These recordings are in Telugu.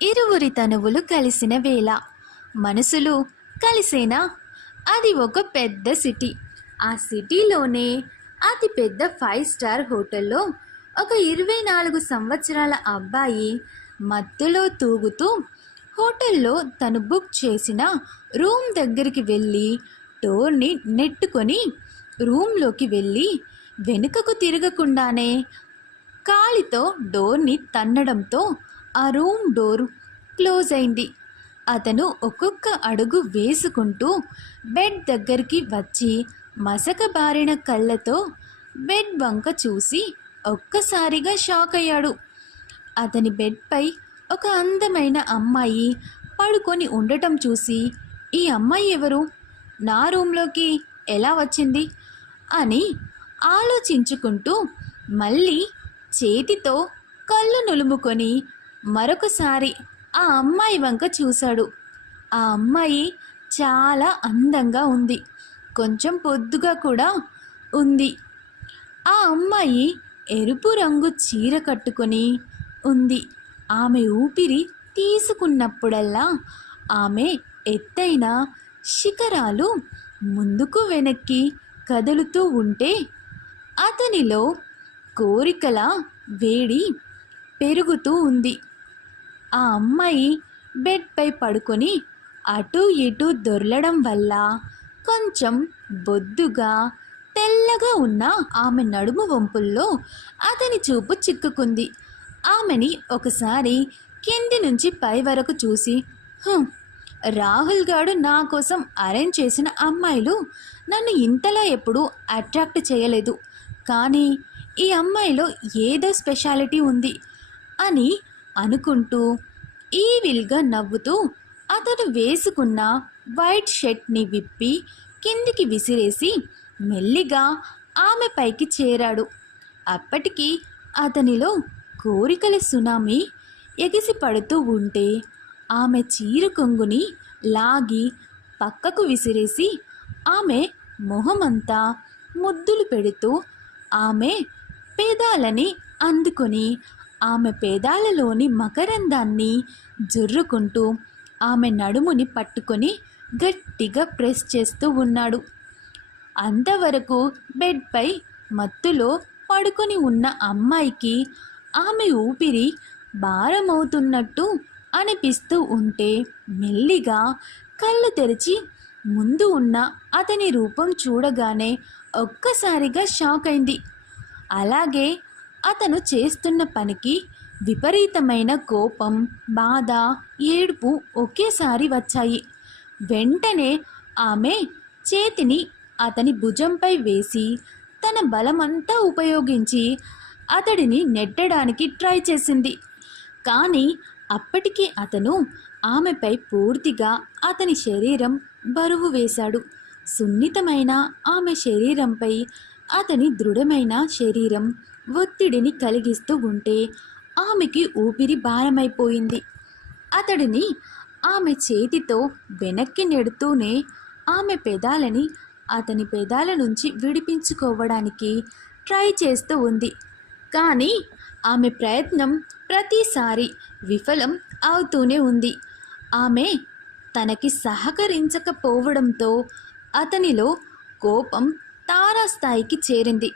ఇరువురి తనువులు కలిసిన వేళ. మనసులు కలిసేనా? అది ఒక పెద్ద సిటీ. ఆ సిటీలోనే అతి పెద్ద ఫైవ్ స్టార్ హోటల్లో ఒక ఇరవై నాలుగు సంవత్సరాల అబ్బాయి మత్తులో తూగుతూ హోటల్లో తను బుక్ చేసిన రూమ్ దగ్గరికి వెళ్ళి డోర్ని నెట్టుకొని రూమ్లోకి వెళ్ళి వెనుకకు తిరగకుండానే కాలితో డోర్ని తన్నడంతో ఆ రూమ్ డోర్ క్లోజ్ అయింది. అతను ఒక్కొక్క అడుగు వేసుకుంటూ బెడ్ దగ్గరికి వచ్చి మసక బారిన కళ్ళతో బెడ్ వంక చూసి ఒక్కసారిగా షాక్ అయ్యాడు. అతని బెడ్పై ఒక అందమైన అమ్మాయి పడుకొని ఉండటం చూసి ఈ అమ్మాయి ఎవరు? నా రూంలోకి ఎలా వచ్చింది? అని ఆలోచించుకుంటూ మళ్ళీ చేతితో కళ్ళు నులుముకొని మరొకసారి ఆ అమ్మాయి వంక చూశాడు. ఆ అమ్మాయి చాలా అందంగా ఉంది. కొంచెం పొద్దుగా కూడా ఉంది. ఆ అమ్మాయి ఎరుపు రంగు చీర కట్టుకొని ఉంది. ఆమె ఊపిరి తీసుకున్నప్పుడల్లా ఆమె ఎత్తైన శిఖరాలు ముందుకు వెనక్కి కదులుతూ ఉంటే అతనిలో కోరికల వేడి పెరుగుతూ ఉంది. ఆ అమ్మాయి బెడ్పై పడుకొని అటు ఇటు దొర్లడం వల్ల కొంచెం బొద్దుగా తెల్లగా ఉన్న ఆమె నడుము వంపుల్లో అతని చూపు చిక్కుకుంది. ఆమెని ఒకసారి కింది నుంచి పై వరకు చూసి రాహుల్ గాడు నా కోసం అరేంజ్ చేసిన అమ్మాయిలు నన్ను ఇంతలా ఎప్పుడూ అట్రాక్ట్ చేయలేదు. కానీ ఈ అమ్మాయిలో ఏదో స్పెషాలిటీ ఉంది అని అనుకుంటూ ఈవిల్గా నవ్వుతూ అతను వేసుకున్న వైట్ షర్ట్ని విప్పి కిందికి విసిరేసి మెల్లిగా ఆమె పైకి చేరాడు. అప్పటికి అతనిలో కోరికల సునామీ ఎగిసి పడుతూ ఉంటే ఆమె చీర కొంగుని లాగి పక్కకు విసిరేసి ఆమె మొహమంతా ముద్దులు పెడుతూ ఆమె పేదాలని అందుకొని ఆమె పేదాలలోని మకరందాన్ని జుర్రుకుంటూ ఆమె నడుముని పట్టుకొని గట్టిగా ప్రెస్ చేస్తూ ఉన్నాడు. అంతవరకు బెడ్పై మత్తులో పడుకొని ఉన్న అమ్మాయికి ఆమె ఊపిరి భారమవుతున్నట్టు అనిపిస్తూ ఉంటే మెల్లిగా కళ్ళు తెరిచి ముందు ఉన్న అతని రూపం చూడగానే ఒక్కసారిగా షాక్ అయింది అలాగే అతను చేస్తున్న పనికి విపరీతమైన కోపం బాధ ఏడుపు ఒకేసారి వచ్చాయి. వెంటనే ఆమె చేతిని అతని భుజంపై వేసి తన బలమంతా ఉపయోగించి అతడిని నెట్టడానికి ట్రై చేసింది. కానీ అప్పటికి అతను ఆమెపై పూర్తిగా అతని శరీరం బరువు వేశాడు. సున్నితమైన ఆమె శరీరంపై అతని దృఢమైన శరీరం ఒత్తిడిని కలిగిస్తూ ఉంటే ఆమెకి ఊపిరి భారమైపోయింది. అతడిని ఆమె చేతితో వెనక్కి నెడుతూనే ఆమె పెదాలని అతని పెదాల నుంచి విడిపించుకోవడానికి ట్రై చేస్తూ ఉంది. కానీ ఆమె ప్రయత్నం ప్రతిసారి విఫలం అవుతూనే ఉంది. ఆమె తనకి సహకరించకపోవడంతో అతనిలో కోపం తారాస్థాయికి చేరింది.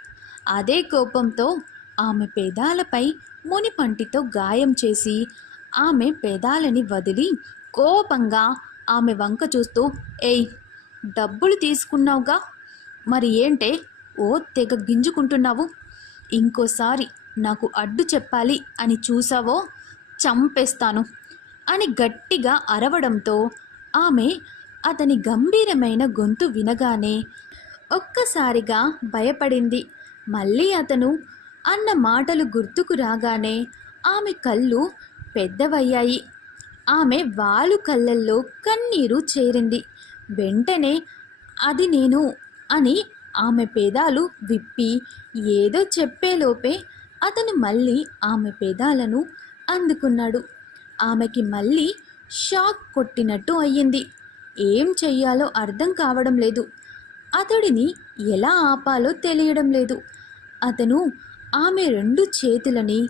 అదే కోపంతో ఆమె పెదాలపై మునిపంటితో గాయం చేసి ఆమె పెదాలని వదిలి కోపంగా ఆమె వంక చూస్తూ ఏయ్ డబ్బులు తీసుకున్నావుగా? మరి ఏంటే ఓ తెగ గింజుకుంటున్నావు? ఇంకోసారి నాకు అడ్డు చెప్పాలి అని చూసావో? చంపేస్తాను అని గట్టిగా అరవడంతో ఆమె అతని గంభీరమైన గొంతు వినగానే ఒక్కసారిగా భయపడింది. మళ్ళీ అతను అన్న మాటలు గుర్తుకు రాగానే ఆమె కళ్ళు పెద్దవయ్యాయి. ఆమె వాలు కళ్ళల్లో కన్నీరు చేరింది. వెంటనే అది నేను అని ఆమె పేదాలు విప్పి ఏదో చెప్పేలోపే అతను మళ్ళీ ఆమె పేదాలను అందుకున్నాడు. ఆమెకి మళ్ళీ షాక్ కొట్టినట్టు అయ్యింది. ఏం చెయ్యాలో అర్థం కావడం లేదు. అతడిని ఎలా ఆపాలో తెలియడం లేదు. అతను ఆమె రెండు చేతులని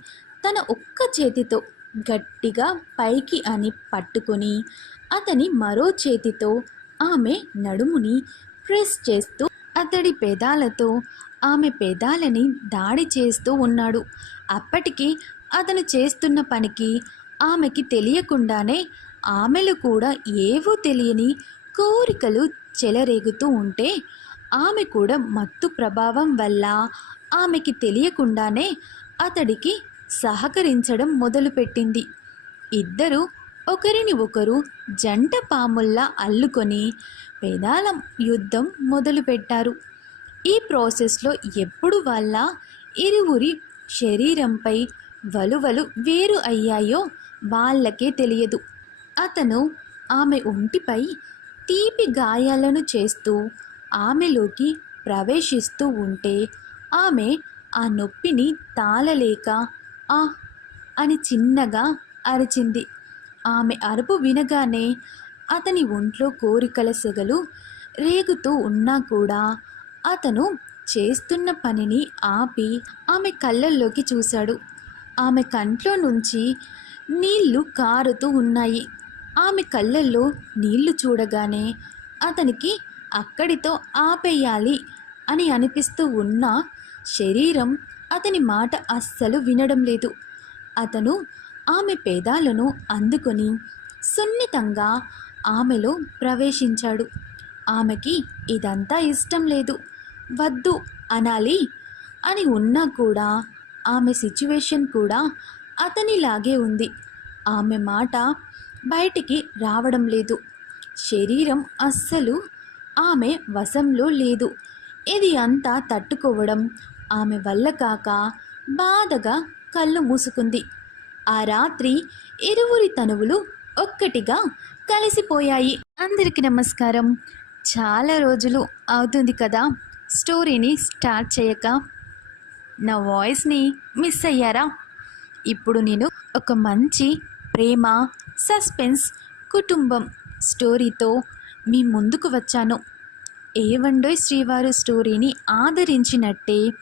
తన ఒక్క చేతితో గట్టిగా పైకి అని పట్టుకొని అతని మరో చేతితో ఆమె నడుముని ప్రెస్ చేస్తూ అతడి పెదాలతో ఆమె పెదాలని దాడి చేస్తూ ఉన్నాడు. అప్పటికి అతను చేస్తున్న పనికి ఆమెకి తెలియకుండానే ఆమెలు కూడా ఏవో తెలియని కోరికలు చెలరేగుతూ ఉంటే ఆమె కూడా మత్తు ప్రభావం వల్ల ఆమెకి తెలియకుండానే అతడికి సహకరించడం మొదలుపెట్టింది. ఇద్దరు ఒకరిని ఒకరు జంట పాముల్లా అల్లుకొని పెదాల యుద్ధం మొదలుపెట్టారు. ఈ ప్రాసెస్లో ఎప్పుడు వల్ల ఇరువురి శరీరంపై వలువలు వేరు అయ్యాయో వాళ్ళకే తెలియదు. అతను ఆమె ఒంటిపై తీపి గాయాలను చేస్తూ ఆమెలోకి ప్రవేశిస్తూ ఉంటే ఆమె ఆ నొప్పిని తాళలేక ఆ అని చిన్నగా అరిచింది. ఆమె అరుపు వినగానే అతని ఒంట్లో కోరికల సెగలు రేగుతూ ఉన్నా కూడా అతను చేస్తున్న పనిని ఆపి ఆమె కళ్ళల్లోకి చూశాడు. ఆమె కంట్లో నుంచి నీళ్ళు కారుతూ ఉన్నాయి. ఆమె కళ్ళల్లో నీళ్ళు చూడగానే అతనికి అక్కడితో ఆపేయాలి అని అనిపిస్తూ ఉన్న శరీరం అతని మాట అస్సలు వినడం లేదు. అతను ఆమె పేదాలను అందుకొని సున్నితంగా ఆమెలో ప్రవేశించాడు. ఆమెకి ఇదంతా ఇష్టం లేదు. వద్దు అనాలి అని ఉన్నా కూడా ఆమె సిచ్యువేషన్ కూడా అతనిలాగే ఉంది. ఆమె మాట బయటికి రావడం లేదు. శరీరం అస్సలు ఆమె వశంలో లేదు. ఇది అంతా తట్టుకోవడం ఆమె వల్ల కాక బాధగా కళ్ళు మూసుకుంది. ఆ రాత్రి ఇరువురి తనువులు ఒక్కటిగా కలిసిపోయాయి. అందరికీ నమస్కారం. చాలా రోజులు అవుతుంది కదా స్టోరీని స్టార్ట్ చేయక. నా వాయిస్ని మిస్ అయ్యారా? ఇప్పుడు నేను ఒక మంచి ప్రేమ సస్పెన్స్ కుటుంబం స్టోరీతో మీ ముందుకు వచ్చాను. ఏవండోయ్ శ్రీవారు స్టోరీని ఆదరించినట్టే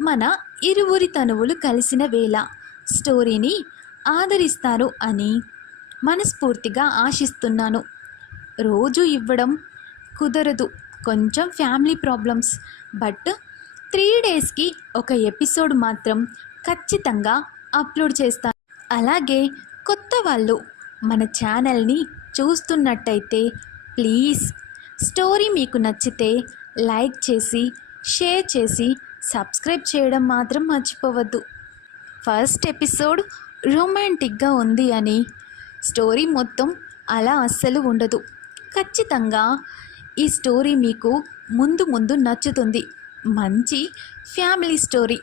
మన ఇరువురి తనువులు కలిసిన వేళ స్టోరీని ఆదరిస్తారు అని మనస్ఫూర్తిగా ఆశిస్తున్నాను. రోజు ఇవ్వడం కుదరదు. కొంచెం ఫ్యామిలీ ప్రాబ్లమ్స్. బట్ త్రీ డేస్కి ఒక ఎపిసోడ్ మాత్రం ఖచ్చితంగా అప్లోడ్ చేస్తాను. అలాగే కొత్త వాళ్ళు మన ఛానల్ని చూస్తున్నట్టయితే ప్లీజ్ స్టోరీ మీకు నచ్చితే లైక్ చేసి షేర్ చేసి సబ్స్క్రైబ్ చేయడం మాత్రం మర్చిపోవద్దు. ఫస్ట్ ఎపిసోడ్ రొమాంటిక్గా ఉంది అని స్టోరీ మొత్తం అలా అస్సలు ఉండదు. ఖచ్చితంగా ఈ స్టోరీ మీకు ముందు ముందు నచ్చుతుంది. మంచి ఫ్యామిలీ స్టోరీ.